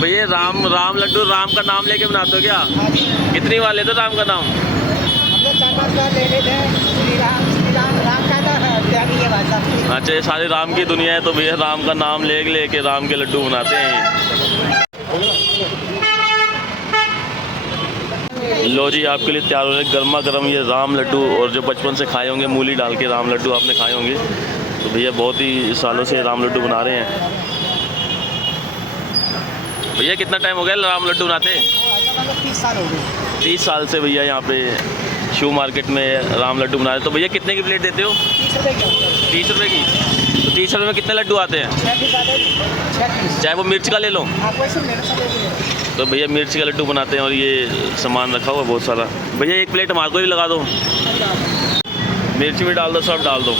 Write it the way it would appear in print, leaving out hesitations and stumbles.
भैया राम लड्डू राम का नाम लेके बनाते हो क्या? हाँ जी। कितनी बार लेते हो राम का नाम? हम लोग 4-5 बार ले लेते हैं। श्री राम राम का तो त्यागी है भाई साहब। अच्छा, ये सारे राम की दुनिया है तो भैया राम का नाम लेके राम के लड्डू बनाते हैं। लो जी, आपके लिए तैयार हो रहे गर्मा गर्म ये राम लड्डू। और जो बचपन से खाए होंगे मूली डाल के राम लड्डू आपने खाए होंगे, तो भैया बहुत ही सालों से राम लड्डू बना रहे हैं। भैया कितना टाइम हो गया राम लड्डू बनाते? 30 साल हो गए। 30 साल से भैया यहाँ पे शिव मार्केट में राम लड्डू बना रहे। तो भैया कितने की प्लेट देते हो? 30 रुपये की। 30 रुपये की? तो 30 रुपये में कितने लड्डू आते हैं? 6 पीस। चाहे वो मिर्च का ले लो। तो भैया मिर्च का लड्डू बनाते हैं और ये सामान रखा हुआ बहुत सारा। भैया एक प्लेट हमारे को भी लगा दो, मिर्च भी डाल दो, सब डाल दो।